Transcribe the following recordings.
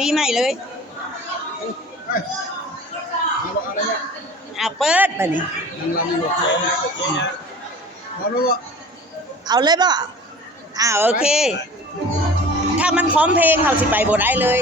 ลีไหมเลยเอาบอกอะไรเนี่ยอะเปิดไปนี่ยังเรามีหัวใจนะโอเคนะเขารู้ว่าเอาเลยบ่อ่าโอเค ถ้ามันพร้อมเพลงเขาสิไปบ่ได้เลย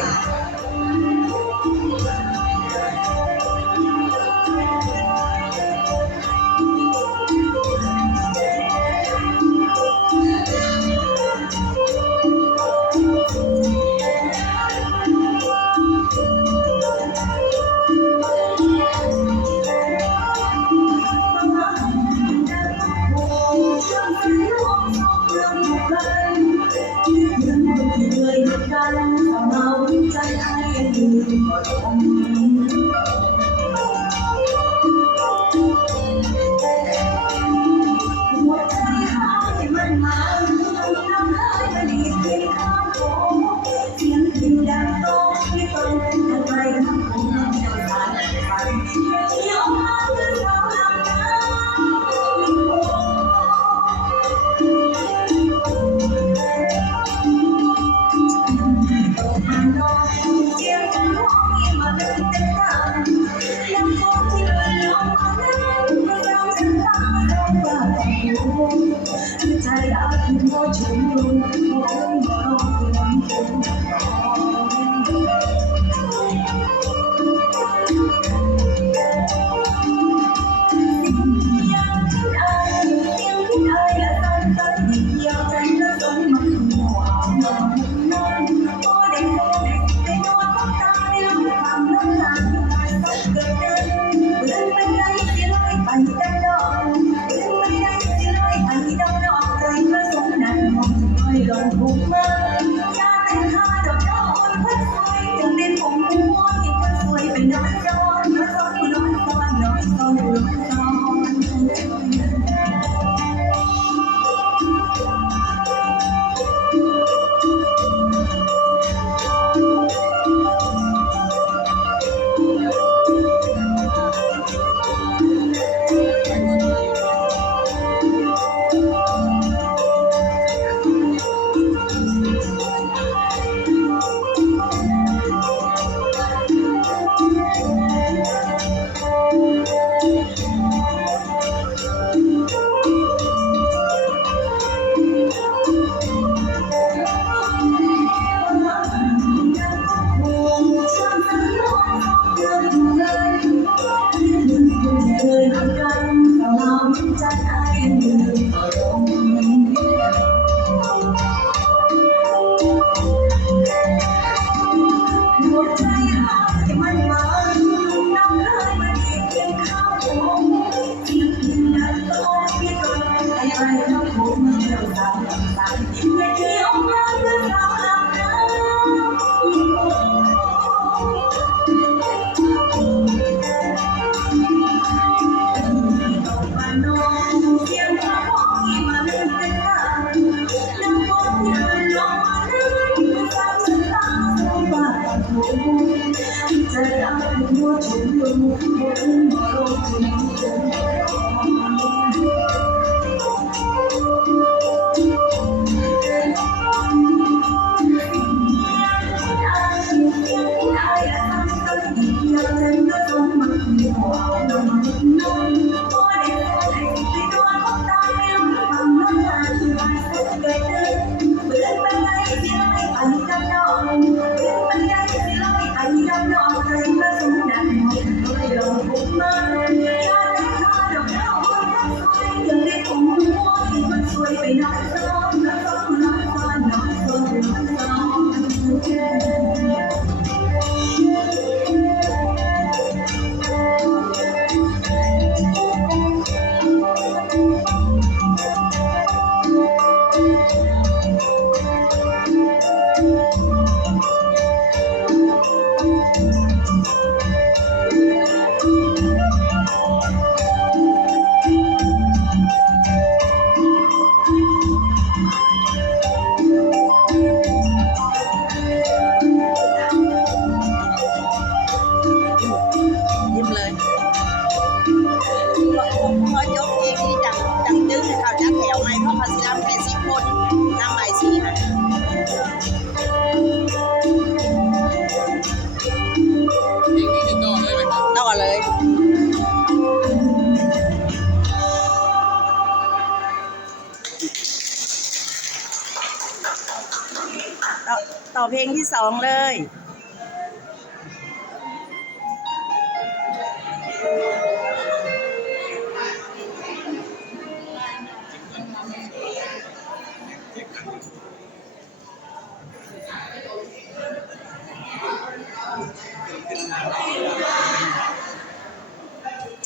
เพลงที่สองเลย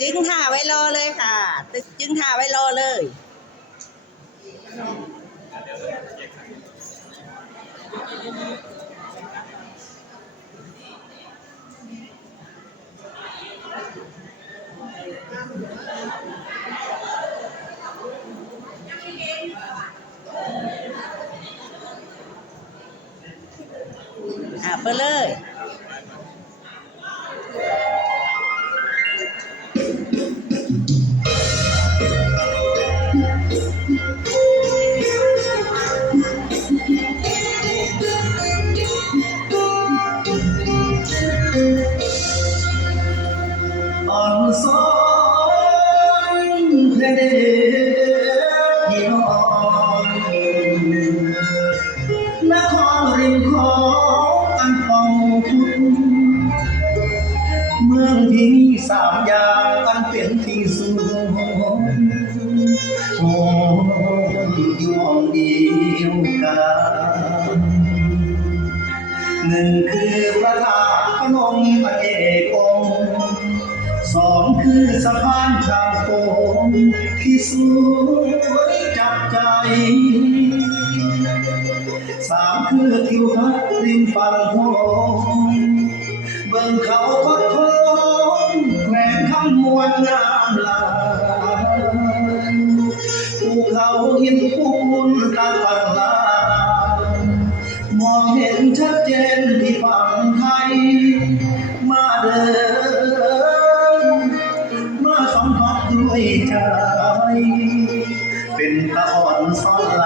จึงท่าไว้รอเลยค่ะ จึงท่าไว้รอเลย อ่าไปเลย หนึ่งคือพระธาตุพนมพระเอกองค์สองคือสะพานข้ามโขงที่สวยจับใจสามคือทิวทัศน์ริมฝั่งโขงเบิ่งเขา เป็นต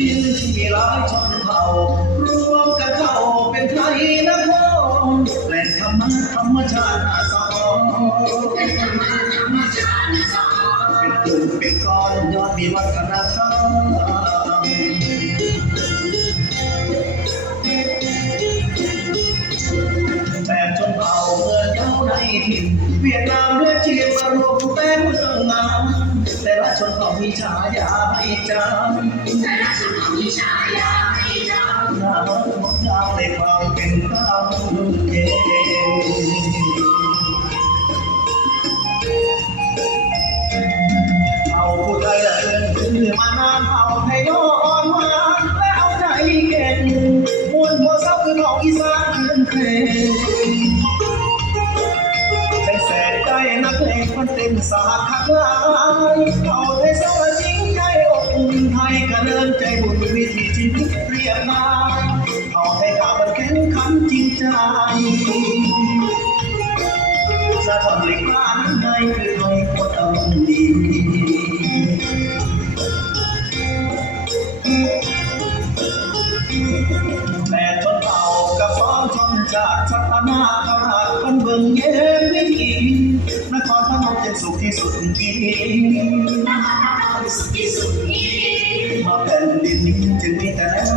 ดินที่มีหลายชนเผ่ารวมกันเข้าเป็นไทยนครแหล่งธรรมะธรรมชาติอาสาเป็นกลุ่มเป็นก้อนยอดมีวัฒนธรรมแต่ชนเผ่าเมื่อเจ้าในถิ่นเวียดนาม ชนเผ่ามีฉายาให้จำแต่ละชนเผ่ามีฉายาให้เราหน้ามันงดงาในความเป็นธรรมเองเอาผู้ไทยเดินขึ้นมานานเอาให้ย้อนมาและเอาใจเก่งมวลหัวเศร้าคือของอีสานคืนเพลงในแสนใจนักเลงมันเต็มสาขา ระเดิน มาแผ่นดิ